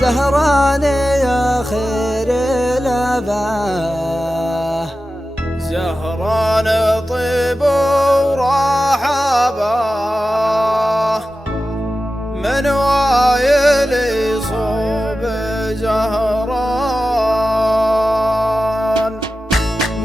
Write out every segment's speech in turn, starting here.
زهران يا خير الأباه، زهران طيب ورحباه، من وايل يصوب زهران،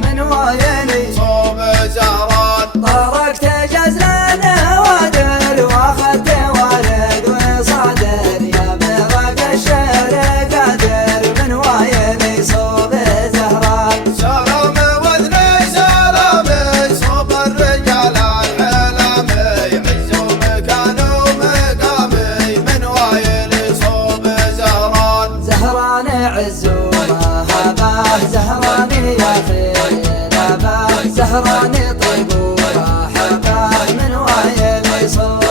من وايل يصوب زهران. طرقت جزلان وادر واخذت والد وصادر، يا برق الشعر قادر من وايل يصوب زهران. سلام واثني سلامي صوب الرجال الحلامي، عزوا مكان ومقامي من وايل يصوب زهران. زهران عز ومهابه، زهران يا خير الأباه، زهران طيب ورحبه، من وايل يصوب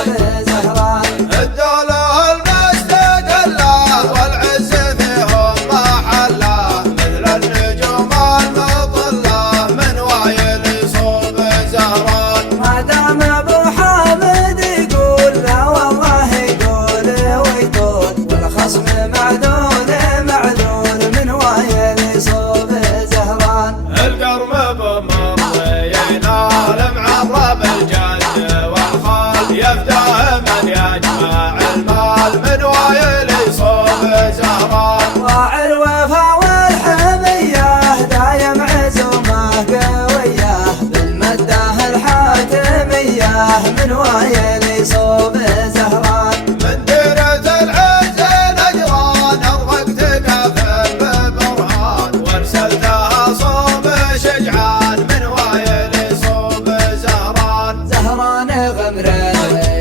زهران. الدولة المستقلة والعز فيهم محله، مثل النجوم المطلة من وايل يصوب زهران. ما دام ابو حامد يقول لا والله يقول ويطول، والخصم معذول معذول من وايل يصوب زهران. القرم بمرينا المعرب الجد والخال، يفتح من يجمع المال من وايل يصوب زهران. راعي الوفا والحمية دايم عزومه قوية، بالمده الحاتمية من وايل يصوب زهران. من ديرة العز نجران أرغقت كافر ببرهان، وارسلتها صوب شجعان من وايل يصوب زهران. زهران غمر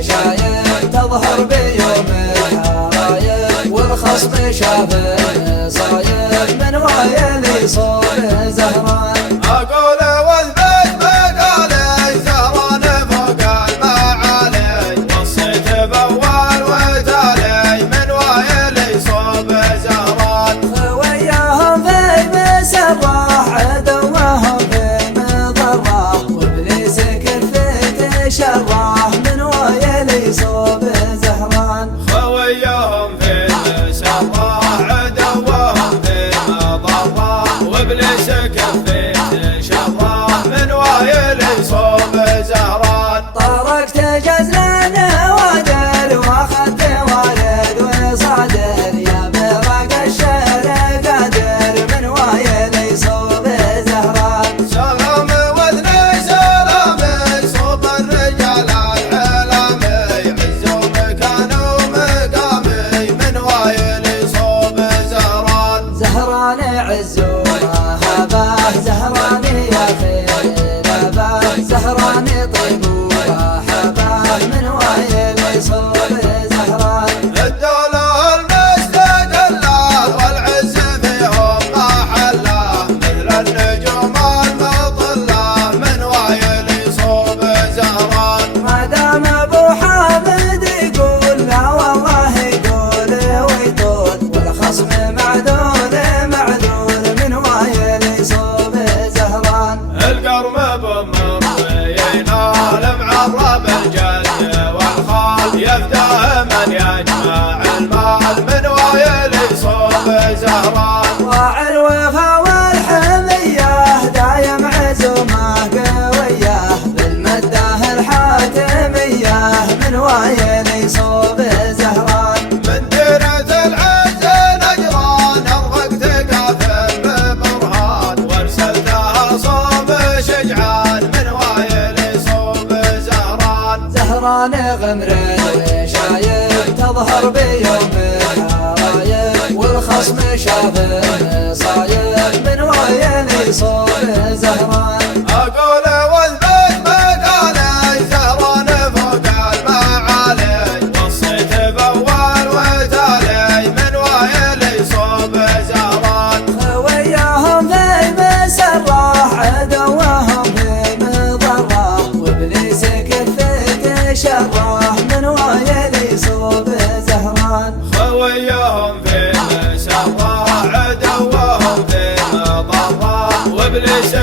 شايب تظهر بيوم الحرايب، والخصم شاف صايب من وايل يصوب زهران. أقول واثبت مقالي زهران فوق المعالي، وصيت بأول وتالي من وايل يصوب زهران. خوياهم في مسره عدوهم في مضره، وابليس كفت شره من وايل يصوب زهران. خويهم في مسره عدوهم في مضره، وابليس كفيت شره من وايل يصوب زهران. طرقت جزلان وادر واخذت والد وصادر، يا برق الشعر قادر من وايل يصوب زهران. سلام واثني سلامي صوب الرجال الحلامي، عزوا مكان ومقامي من وايل يصوب زهران. زهران عز ومهابه، زهران يا خير الأباه، زهران طيب ورحبه، من وايل يصوب زهران. الدولة المستقلة والعز فيهم محله، مثل النجوم المطلة من وايل يصوب زهران. ما دام ابو حامد يقول لا والله يقول ويطول، والخصم معذول معذول من وايل يصوب زهران. القرم بمرينا المعرب الجد والخال، يفتح من يجمع المال من وايل يصوب زهران. راعي الوفا والحمية دايم عزومه قوية، بالمده الحاتمية من وايل يصوب زهران. من ديرة العز نجران أرغقت كافر ببرهان، وارسلتها صوب شجعان من وايل يصوب زهران. زهران غمر شايب تظهر بيوم الحرايب، والخصم شاف صايب من وايل يصوب زهران. أقول واثبت مقالي زهران فوق المعالي، وصيت بأول وتالي من وايل يصوب زهران. خوياهم في مسره عدوهم في مضره، وابليس كفت شره من وايل يصوب زهران. خويهم في مسره عدوهم في مضره، وابليس